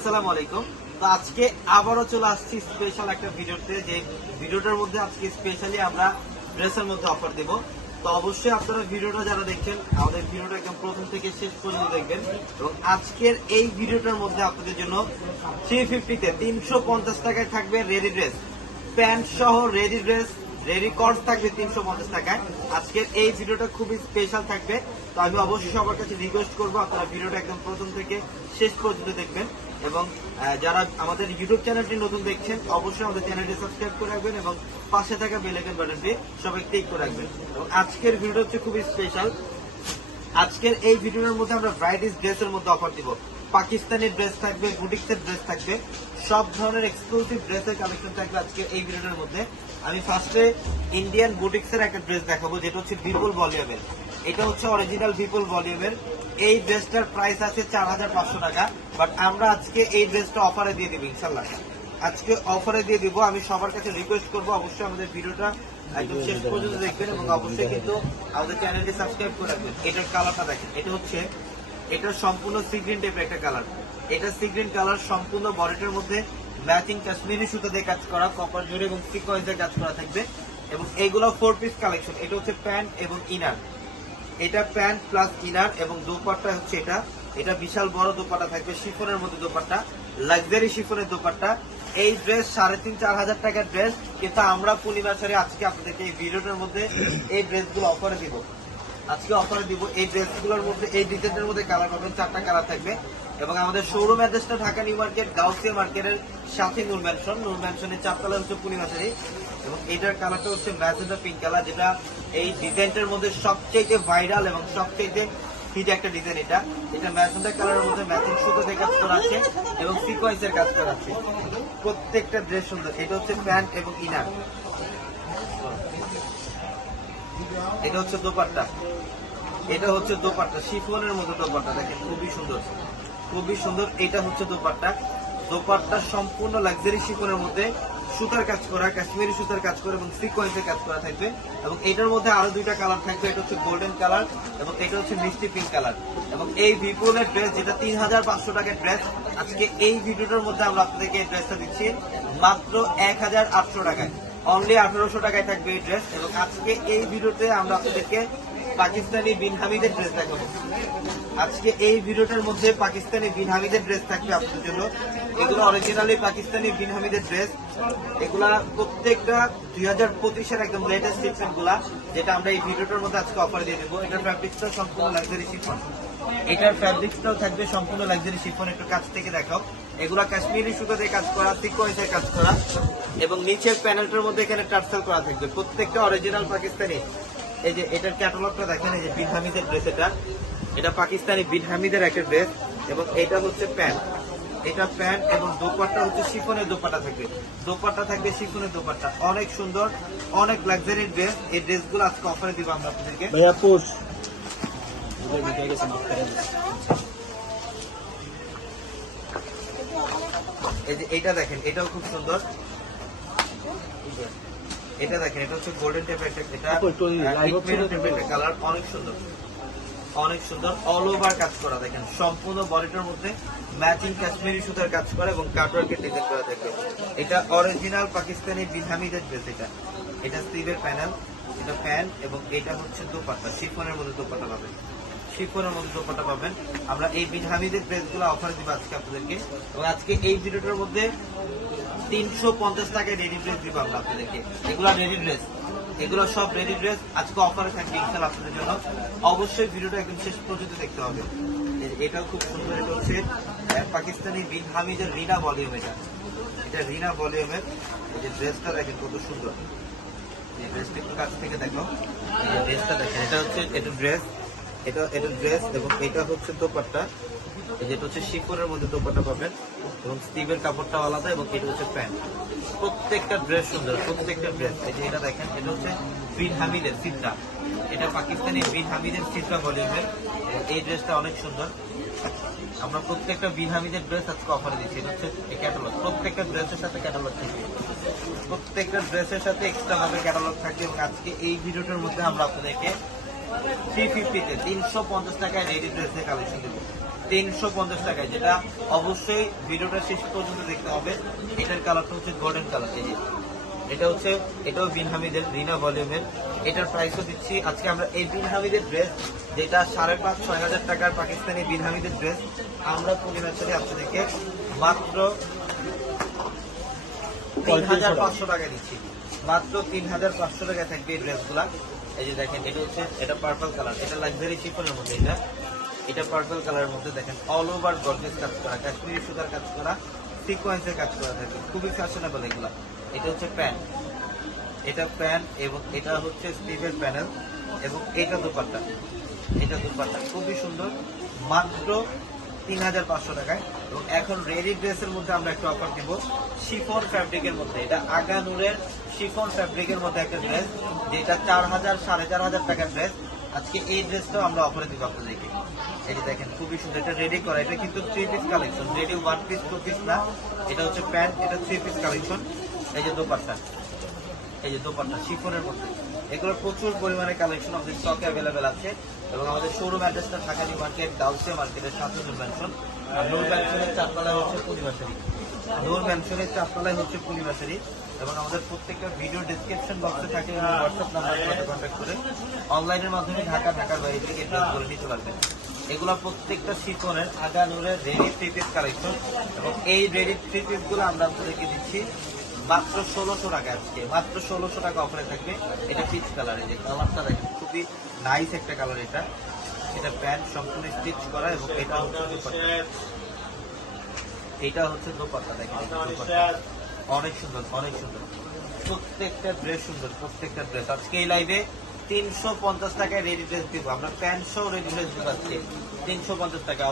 আসসালামু আলাইকুম। তো আজকে আবারও চলে আসছি স্পেশাল একটা ভিডিওতে, যে ভিডিওটার মধ্যে আজকে স্পেশালি আমরা ড্রেসের মধ্যে অফার দেব। তো অবশ্যই আপনারা ভিডিওটা যারা দেখছেন আমাদের ভিডিওটা একদম প্রথম থেকে শেষ পর্যন্ত দেখবেন। এবং আজকের এই ভিডিওটার মধ্যে আপনাদের জন্য 350 তে 350 টাকায় থাকবে রেডি ড্রেস, প্যান্ট সহ রেডি ড্রেস, রেডি কর্স থাকবে 350 টাকায়। আজকের এই ভিডিওটা খুবই স্পেশাল থাকবে। তো আমি অবশ্যই সবার কাছে রিকোয়েস্ট করবো আপনারা ভিডিওটা একদম প্রথম থেকে শেষ পর্যন্ত দেখবেন। এবং যারা আমাদের ইউটিউব চ্যানেলটি নতুন দেখছেন অবশ্যই আমাদের চ্যানেলটি সাবস্ক্রাইব করে রাখবেন এবং পাশে থাকা বেল আইকন বাটনটি সবাই ক্লিক করে রাখবেন। এবং আজকের ভিডিও হচ্ছে খুবই স্পেশাল। আজকের এই ভিডিওর মধ্যে আমরা ভ্যারাইটিস ড্রেসের মধ্যে অফার দিব। পাকিস্তানি ড্রেস থাকবে, বুটিক্সের ড্রেস থাকবে, সব ধরনের এক্সক্লুসিভ ড্রেসের কালেকশন থাকবে আজকে এই ভিডিওর মধ্যে। আমি ফার্স্টে ইন্ডিয়ান বুটিক্সের একটা ড্রেস দেখাবো, যেটা হচ্ছে বিপুল ভলিউমের। এটা হচ্ছে অরিজিনাল বিপুল ভলিউমের। এই ড্রেসটার প্রাইস আছে 4500 টাকা, বাট আমরা আজকে এই ড্রেসটা অফারে দিয়ে দিব ইনশাল্লাহ। আজকে অফারে দিয়ে দিব। আমি সবার কাছে রিকোয়েস্ট করবো অবশ্যই আমাদের ভিডিওটা একদম শেষ পর্যন্ত দেখবেন এবং অবশ্যই কিন্তু আমাদের চ্যানেলটি সাবস্ক্রাইব করে রাখবেন। এটার কালারটা দেখেন, এটা সম্পূর্ণ সি গ্রিন টাইপের একটা কালার। এটা সি গ্রিন কালার, সম্পূর্ণ বডিটার মধ্যে ম্যাচিং কাশ্মীরি সুতা দিয়ে কাজ করা, কপার জুড়ে এবং সিকোয়েন্সের কাজ করা থাকবে। এবং এইগুলো 4 পিস কালেকশন। এটা হচ্ছে প্যান্ট এবং ইনার, এটা প্যান্ট প্লাস ইনার এবং দোপাট্টা হচ্ছে এটা বিশাল বড় দোপাট্টা থাকবে, শিফনের মধ্যে দোপাট্টা, লাক্সারি শিফনের দোপাট্টা। এই ড্রেস 3500-4000 টাকার ড্রেস, কিন্তু আমরা পূর্ণিমা সারে আজকে আপনাদেরকে এই ভিডিওটার মধ্যে এই ড্রেসগুলো অফারে দিব। আজকে অফারে দিব এই ড্রেসগুলোর মধ্যে, এই ডিজাইনের মধ্যে কালার পাবেন, 4টা কালার থাকবে। এবং আমাদের শোরুম অ্যাড্রেসটা ঢাকা নিউ মার্কেট, গাউসিয়া মার্কেটের সাথে নূর ম্যানশনের 4 তলা হচ্ছে পূর্ণিমা শাড়ি। এবং এটার কালারটা হচ্ছে ম্যাজেন্টা পিঙ্ক কালার, যেটা এই ডিজাইনটার মধ্যে সবচেয়ে ভাইরাল এবং সবচেয়ে হিট একটা ডিজাইন। এটা ম্যাজেন্টা কালারের মধ্যে ম্যাচিং সুতো দিয়ে কাজ করা আছে এবং সিকোয়েন্সের কাজ করা আছে। প্রত্যেকটা ড্রেস সুন্দর। এটা হচ্ছে প্যান্ট এবং ইনার, এটা হচ্ছে দোপাট্টা, এটা হচ্ছে দোপাট্টা শিফনের মধ্যে দোপাট্টা, দেখেন খুবই সুন্দর, খুবই সুন্দর। এটা হচ্ছে দোপাট্টা সম্পূর্ণ লাক্সারি শিফনের মধ্যে সুতার কাজ করা, কাশ্মীরি সুতার কাজ করা এবং সিকোয়েন্সের কাজ করা থাকবে। এবং এটার মধ্যে আরো 2টা কালার থাকবে, এটা হচ্ছে গোল্ডেন কালার এবং এটা হচ্ছে মিষ্টি পিঙ্ক কালার। এবং এই বিপুলের ড্রেস, যেটা 3500 টাকার ড্রেস, আজকে এই ভিডিওটার মধ্যে আমরা আপনাদেরকে এই ড্রেসটা দিচ্ছি মাত্র 1800 টাকায়। অনলি 1800 টাকায় থাকবে এই ড্রেস। এবং আজকে এই ভিডিওতে আমরা আপনাদেরকে পাকিস্তানি বিন হামিদের ড্রেস দেখাবো। আজকে এই ভিডিওটার মধ্যে পাকিস্তানি বিন হামিদের ড্রেস থাকবে আপনাদের জন্য। এগুলো অরিজিনালি পাকিস্তানি বিন হামিদের ড্রেস। এগুলা প্রত্যেকটা 2025-এর একদম লেটেস্ট ডিজাইন গুলা, যেটা আমরা এই ভিডিওটার মধ্যে আজকে অফার দিয়ে দেবো। এটার ফ্যাব্রিক্সটাও সম্পূর্ণ লাক্সারি শিফন, এটার ফ্যাব্রিক্সটাও থাকবে সম্পূর্ণ লাক্সারি শিফন। একটু কাছ থেকে দেখাও। এগুলা কাশ্মীরি সুতো দিয়ে কাজ করা, সিকোয়েন্সের কাজ করা এবং নিচের প্যানেলটার মধ্যে এখানে টার্সেল করা থাকবে। প্রত্যেকটা অরিজিনাল পাকিস্তানি। এই যে এটার ক্যাটালগটা দেখেন, এই যে বিন হামিদের ড্রেস, এটা পাকিস্তানি বিন হামিদের একটা ড্রেস। এবং এটা হচ্ছে প্যান্ট, এটা প্যান্ট এবং দোপাট্টা হচ্ছে শিফনের দোপাট্টা থাকবে, দোপাট্টা থাকবে শিফনের দোপাট্টা। অনেক সুন্দর, অনেক লাক্সারি ড্রেস। এই ড্রেসগুলো আজকে অফারে দিব আমরা আপনাদেরকে। ভাইয়া পোষ এই যে এটা দেখেন, এটাও খুব সুন্দর। এটা দেখেন, এটা হচ্ছে গোল্ডেন টাইপের একটা, এটা কালার অনেক সুন্দর, অনেক সুন্দর। অল ওভার কাজ করা, দেখেন সম্পূর্ণ বডিটার মধ্যে ম্যাচিং কাশ্মীরি সুতার কাজ করা এবং কাটওয়ার্কের ডিজাইন করা থাকবে। এটা অরিজিনাল পাকিস্তানি বিন হামিদের ড্রেস। এটা স্লিভের প্যানেল, এটা প্যান্ট এবং এটা হচ্ছে দোপাট্টা, শিফনের মধ্যে দোপাট্টা পাবেন, শিফনের মধ্যে দোপাট্টা পাবেন। আমরা এই বিন হামিদের ড্রেসগুলো অফার দিব আজকে আপনাদেরকে। এবং আজকে এই ভিডিওটার মধ্যে 350 টাকায় রেডি ড্রেস দিব আমরা আপনাদেরকে। এগুলা রেডি ড্রেস, এগুলো সব রেডি ড্রেস আজকে অফারে থাকবে ইনশাআল্লাহ আপনাদের জন্য। অবশ্যই ভিডিওটা একদম শেষ পর্যন্ত দেখতে হবে। এটাও খুব সুন্দর, এটা হচ্ছে পাকিস্তানি বিন হামিদের রিনা ভলিউম। এটা রিনা ভলিউমের। এই যে ড্রেসটা দেখেন কত সুন্দর, এই ড্রেসটা একটু কাছ থেকে দেখো, এই ড্রেসটা দেখেন, এটা হচ্ছে ড্রেস, এটা ড্রেস এবং এটা হচ্ছে দোপাট্টা। যেটা হচ্ছে শিফনের মধ্যে দোপাট্টা পাবেন এবং স্টিভের কাপড়টা আলাদা এবং এটা হচ্ছে প্যান্ট। প্রত্যেকটা ড্রেস সুন্দর, প্রত্যেকটা ড্রেস। এই যে এটা দেখেন, এটা হচ্ছে বিন হামিদের সিদ্রা, এটা পাকিস্তানি বিন হামিদের সিদ্রা ভলিউমের। এই ড্রেসটা অনেক সুন্দর। আমরা প্রত্যেকটা বিন হামিদের ড্রেস আজকে অফারে দিচ্ছি। এটা হচ্ছে ক্যাটালগ, প্রত্যেকটা ড্রেসের সাথে ক্যাটালগ থাকবে, প্রত্যেকটা ড্রেসের সাথে এক্সট্রা ভাবে ক্যাটালগ থাকবে। এবং আজকে এই ভিডিওটার মধ্যে আমরা আপনাদেরকে 350 তে 350 টাকায় রেডি ড্রেসের কালেকশন দেবো। 350 টাকায়, যেটা অবশ্যই ভিডিওটা শেষ পর্যন্ত দেখতে হবে। এটার কালারটা হচ্ছে গোল্ডেন কালার। এই যে এটা হচ্ছে, এটাও বিন হামিদের রিনা ভলিউমের। এটার প্রাইসও দিচ্ছি আজকে আমরা এই বিন হামিদের ড্রেস, যেটা 5,500-6,000 টাকার পাকিস্তানি বিন হামিদের ড্রেস, আমরা পূর্ণিমার আপনাদেরকে মাত্র 3,500 টাকা দিচ্ছি। মাত্র 3,500 টাকা থাকবে এই ড্রেসগুলা। এই যে দেখেন, এটা হচ্ছে, এটা পার্পল কালার, এটা লাক্সারি শিফনের মধ্যে, এটা পার্পল কালারের মধ্যে দেখেন অল ওভার গর্জিয়াস কাজ করা, কাশ্মীরি সুতার কাজ করা, সিকোয়েন্সের কাজ করা থাকে, খুবই ফ্যাশনেবল এগুলা। এটা হচ্ছে প্যান্ট, এটা প্যান্ট এবং এটা হচ্ছে স্লিভের প্যানেল এবং এটা দোপাট্টা, এটা দোপাট্টা খুবই সুন্দর, মাত্র 3,500 টাকায়। এবং এখন রেডি ড্রেসের মধ্যে আমরা একটা অফার দিব শিফন ফ্যাব্রিকের মধ্যে। এটা আগানুরের শিফন ফ্যাব্রিকের মধ্যে একটা ড্রেস, যেটা 4,000 4,500 টাকার ড্রেস। আজকে এই ড্রেসটাও আমরা অফারে দিব আপনাদেরকে। এই যে দেখেন খুবই সুন্দর, এটা রেডি করা, এটা কিন্তু 3 piece collection, ready 1 piece 2 piece না। এটা হচ্ছে প্যান্ট, এটা 3 পিস কালেকশন। এই যে দোপাট্টা, এই যে দোপাট্টা শিফনের মধ্যে, এগুলো প্রচুর পরিমাণে কালেকশন আমাদের স্টকে অ্যাভেলেবেল আছে। এবং আমাদের শোরুম অ্যাড্রেসটা ঢাকা নিউ মার্কেট, গাউসিয়া মার্কেটের সাথে নূর ম্যানশন। আর নূর ম্যানশনের 4 তলায় হচ্ছে পূর্ণিমাশারি, নূর ম্যানশনের 4 তলায় হচ্ছে পূর্ণিমাশারি। এবং আমাদের প্রত্যেকটা ভিডিও ডিসক্রিপশন বক্সে থাকে হোয়াটসঅ্যাপ নাম্বার কন্ট্যাক্ট করে অনলাইনের মাধ্যমে ঢাকার বাইরে থেকে ড্রেস করে নিতে পারবেন। এগুলো প্রত্যেকটা শিফনের আগানুরের রেডি 3 পিস কালেকশন। এবং এই রেডি 3 পিস গুলো আমরা আপনাদেরকে দিচ্ছি মাত্র 1,600 টাকা। আজকে মাত্র 1,600 টাকা অফারে থাকবে। এটা পিচ কালার, এই যে কালারটা দেখেন খুবই নাইস একটা কালার। এটা প্যান্ট সম্পূর্ণ স্টিচ করা এবং এটা হচ্ছে দোপাট্টা, এটা হচ্ছে দোপাট্টা দেখেন, দোপাট্টা অনেক সুন্দর, অনেক সুন্দর, প্রত্যেকটা ড্রেস সুন্দর, প্রত্যেকটা ড্রেস। আজকে এই লাইভে 350 টাকায় রেডি ড্রেস দিব আমরা, প্যান্ট সহ রেডি ড্রেস দিব আজকে 350 টাকা।